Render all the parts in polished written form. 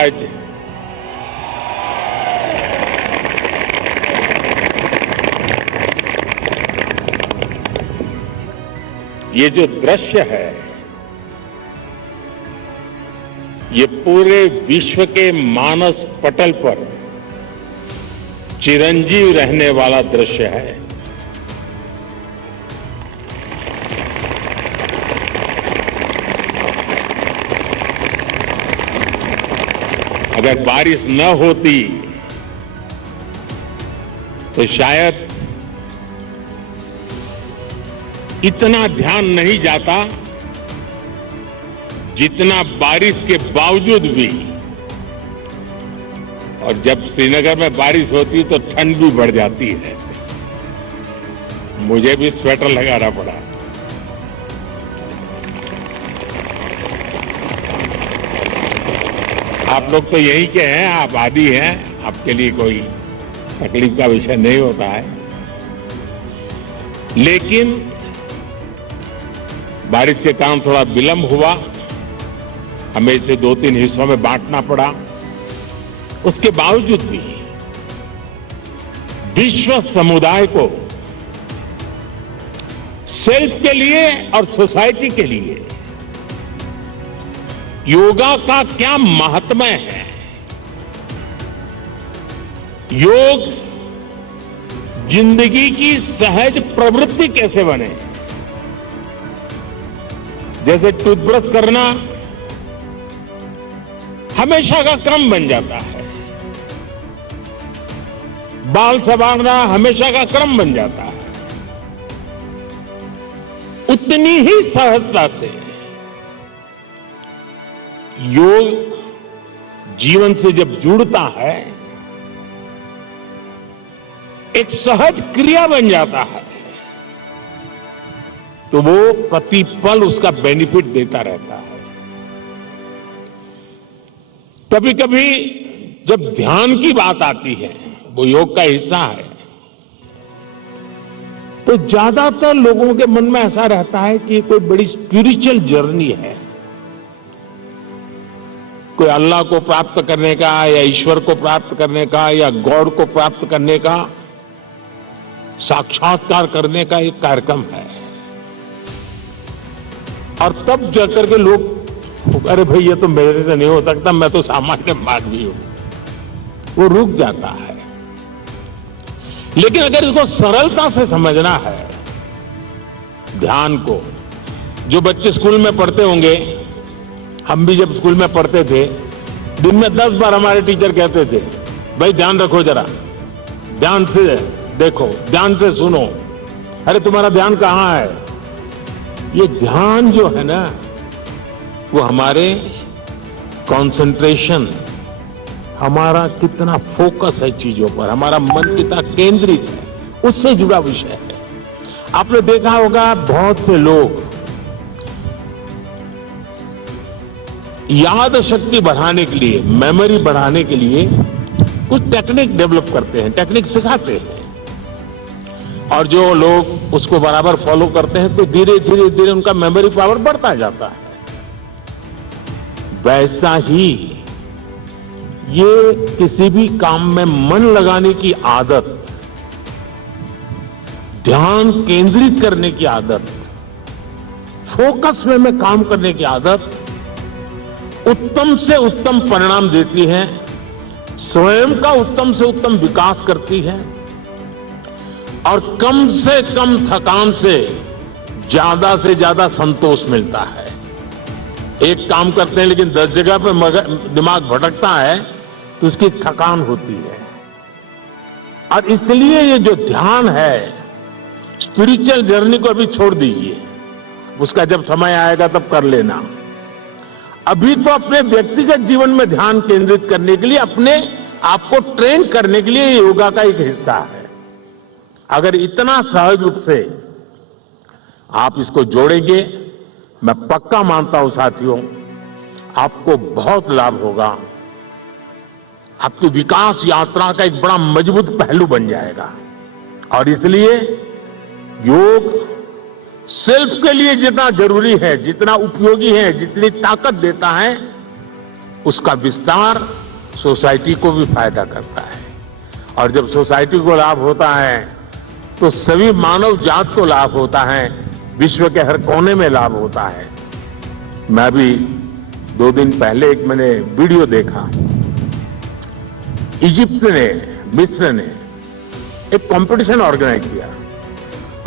आज ये जो दृश्य है, ये पूरे विश्व के मानस पटल पर चिरंजीव रहने वाला दृश्य है। अगर बारिश न होती तो शायद इतना ध्यान नहीं जाता जितना बारिश के बावजूद भी। और जब श्रीनगर में बारिश होती तो ठंड भी बढ़ जाती है। मुझे भी स्वेटर लगाना पड़ा। आप लोग तो यही के हैं, आबादी हैं, आपके लिए कोई तकलीफ का विषय नहीं होता है। लेकिन बारिश के कारण थोड़ा विलंब हुआ, हमें इसे 2-3 हिस्सों में बांटना पड़ा। उसके बावजूद भी विश्व समुदाय को सेल्फ के लिए और सोसाइटी के लिए योगा का क्या महात्म्य है, योग जिंदगी की सहज प्रवृत्ति कैसे बने। जैसे टूथब्रश करना हमेशा का क्रम बन जाता है, बाल संवारना हमेशा का क्रम बन जाता है, उतनी ही सहजता से योग जीवन से जब जुड़ता है एक सहज क्रिया बन जाता है, तो वो प्रतिपल उसका बेनिफिट देता रहता है। कभी कभी जब ध्यान की बात आती है, वो योग का हिस्सा है, तो ज्यादातर लोगों के मन में ऐसा रहता है कि कोई बड़ी स्पिरिचुअल जर्नी है, कोई अल्लाह को प्राप्त करने का या ईश्वर को प्राप्त करने का या गॉड को प्राप्त करने का, साक्षात्कार करने का एक कार्यक्रम है। और तब जाकर के लोग, अरे भाई ये तो मेरे से नहीं हो सकता, मैं तो सामान्य मानवी हूं, वो रुक जाता है। लेकिन अगर इसको सरलता से समझना है, ध्यान को, जो बच्चे स्कूल में पढ़ते होंगे, हम भी जब स्कूल में पढ़ते थे, दिन में 10 बार हमारे टीचर कहते थे, भाई ध्यान रखो, जरा ध्यान से देखो, ध्यान से सुनो। अरे तुम्हारा ध्यान कहां है? ये ध्यान जो है ना, वो हमारे कंसंट्रेशन, हमारा कितना फोकस है चीजों पर, हमारा मन कितना केंद्रित है, उससे जुड़ा विषय है। आपने देखा होगा बहुत से लोग याद शक्ति बढ़ाने के लिए, मेमोरी बढ़ाने के लिए कुछ टेक्निक डेवलप करते हैं, टेक्निक सिखाते हैं, और जो लोग उसको बराबर फॉलो करते हैं तो धीरे धीरे धीरे उनका मेमोरी पावर बढ़ता जाता है। वैसा ही ये किसी भी काम में मन लगाने की आदत, ध्यान केंद्रित करने की आदत, फोकस में काम करने की आदत उत्तम से उत्तम परिणाम देती है, स्वयं का उत्तम से उत्तम विकास करती है, और कम से कम थकान से ज्यादा संतोष मिलता है। एक काम करते हैं लेकिन 10 जगह पे दिमाग भटकता है तो उसकी थकान होती है। और इसलिए ये जो ध्यान है, स्पिरिचुअल जर्नी को अभी छोड़ दीजिए, उसका जब समय आएगा तब कर लेना। अभी तो अपने व्यक्तिगत जीवन में ध्यान केंद्रित करने के लिए, अपने आप को ट्रेन करने के लिए योगा का एक हिस्सा है। अगर इतना सहज रूप से आप इसको जोड़ेंगे, मैं पक्का मानता हूं साथियों, आपको बहुत लाभ होगा। आपकी विकास यात्रा का एक बड़ा मजबूत पहलू बन जाएगा। और इसलिए योग सेल्फ के लिए जितना जरूरी है, जितना उपयोगी है, जितनी ताकत देता है, उसका विस्तार सोसाइटी को भी फायदा करता है और जब सोसाइटी को लाभ होता है तो सभी मानव जात को लाभ होता है, विश्व के हर कोने में लाभ होता है। मैं अभी 2 दिन पहले एक मैंने वीडियो देखा। इजिप्ट ने, मिस्र ने एक कंपटीशन ऑर्गेनाइज किया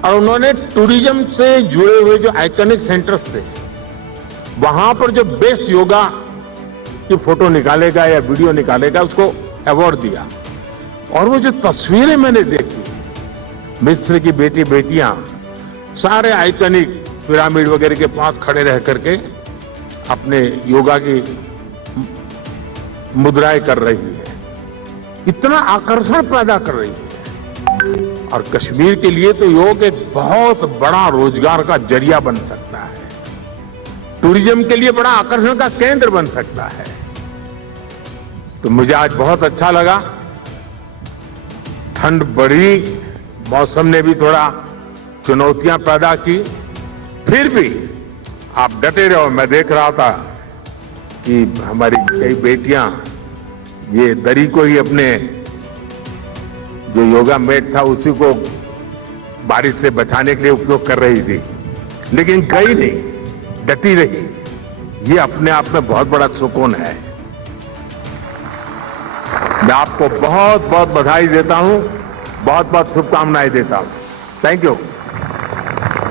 और उन्होंने टूरिज्म से जुड़े हुए जो आइकॉनिक सेंटर्स थे वहां पर जो बेस्ट योगा की फोटो निकालेगा या वीडियो निकालेगा उसको अवार्ड दिया। और वो जो तस्वीरें मैंने देखी, मिस्र की बेटियां सारे आइकॉनिक पिरामिड वगैरह के पास खड़े रह करके अपने योगा की मुद्राएं कर रही है, इतना आकर्षण पैदा कर रही है। और कश्मीर के लिए तो योग एक बहुत बड़ा रोजगार का जरिया बन सकता है, टूरिज्म के लिए बड़ा आकर्षण का केंद्र बन सकता है। तो मुझे आज बहुत अच्छा लगा। ठंड बढ़ी, मौसम ने भी थोड़ा चुनौतियां पैदा की, फिर भी आप डटे रहो। मैं देख रहा था कि हमारी कई बेटियां ये दरी को ही अपने जो योगा मैट था उसी को बारिश से बचाने के लिए उपयोग कर रही थी, लेकिन गई नहीं, डटी रही। ये अपने आप में बहुत बड़ा सुकून है। मैं आपको बहुत बहुत बधाई देता हूं, बहुत बहुत शुभकामनाएं देता हूं। Thank you.